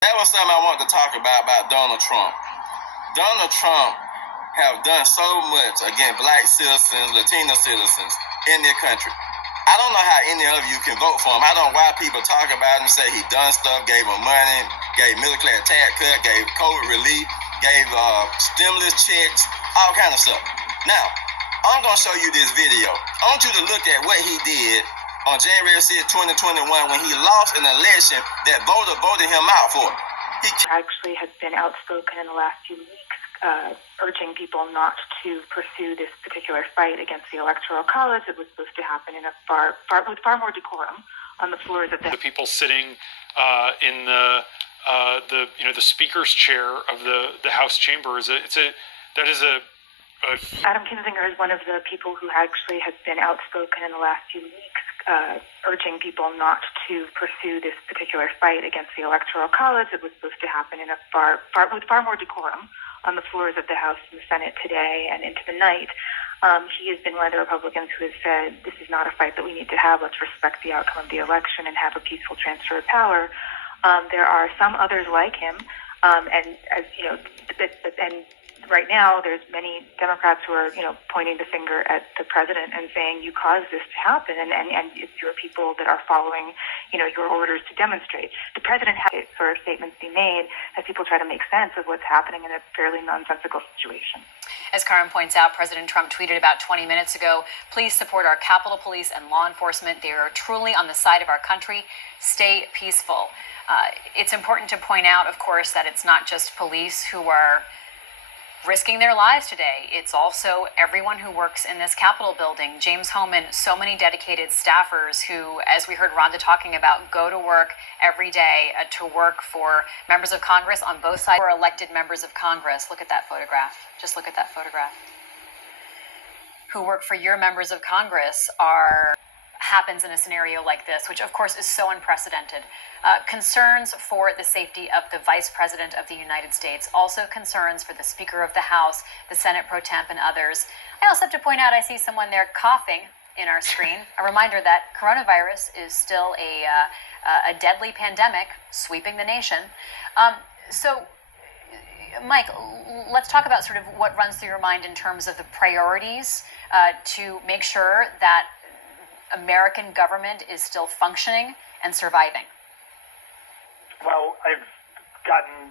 That was something I wanted to talk about Donald Trump. Donald Trump have done so much against black citizens, Latino citizens in their country. I don't know how any of you can vote for him. I don't know why people talk about him, say he done stuff, gave them money, gave middle class tax cut, gave COVID relief, gave stimulus checks, all kind of stuff. Now, I'm going to show you this video. I want you to look at what he did on January 6, 2021 when he lost an election that voters voted him out for. He actually has been outspoken in the last few weeks, urging people not to pursue this particular fight against the Electoral College. It was supposed to happen in a with far more decorum on the floors of the people sitting in the speaker's chair of the House chamber Adam Kinzinger is one of the people who actually has been outspoken in the last few weeks, urging people not to pursue this particular fight against the Electoral College. It was supposed to happen in a with far more decorum on the floors of the House and the Senate today and into the night. He has been one of the Republicans who has said, this is not a fight that we need to have. Let's respect the outcome of the election and have a peaceful transfer of power. There are some others like him, and as you know, and right now there's many Democrats who are, pointing the finger at the president and saying, you caused this to happen, and it's your people that are following, your orders to demonstrate. The president has sort of statements be made as people try to make sense of what's happening in a fairly nonsensical situation. As Karin points out, President Trump tweeted about 20 minutes ago, please support our Capitol Police and law enforcement. They are truly on the side of our country. Stay peaceful. It's important to point out, of course, that it's not just police who are risking their lives today. It's also everyone who works in this Capitol building. James Homan, so many dedicated staffers who, as we heard Rhonda talking about, go to work every day to work for members of Congress on both sides, or elected members of Congress. Look at that photograph. Just look at that photograph. Who work for your members of Congress happens in a scenario like this, which of course is so unprecedented. Concerns for the safety of the Vice President of the United States, also concerns for the Speaker of the House, the Senate Pro Temp, and others. I also have to point out, I see someone there coughing in our screen. A reminder that coronavirus is still a deadly pandemic sweeping the nation. So, Mike, let's talk about sort of what runs through your mind in terms of the priorities to make sure that American government is still functioning and surviving. Well, I've gotten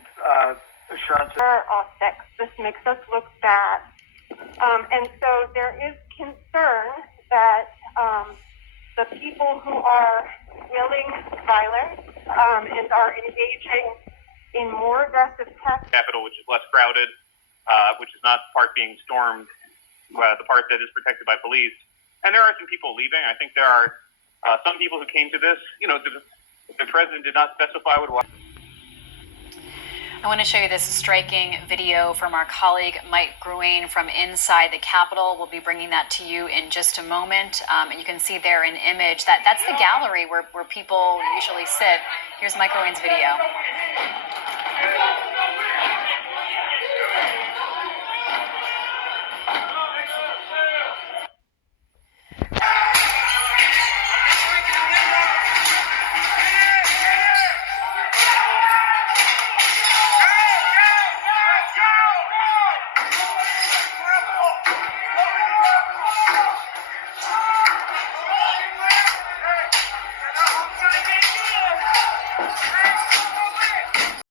assurance. This makes us look bad. And so there is concern that the people who are willing violence and are engaging in more aggressive tactics. Capitol, which is less crowded, which is not the part being stormed, the part that is protected by police. And there are some people leaving. I think there are some people who came to this. The president did not specify what. I want to show you this striking video from our colleague Mike Gruane from inside the Capitol. We'll be bringing that to you in just a moment. And you can see there an image that's the gallery where people usually sit. Here's Mike Gruane's video.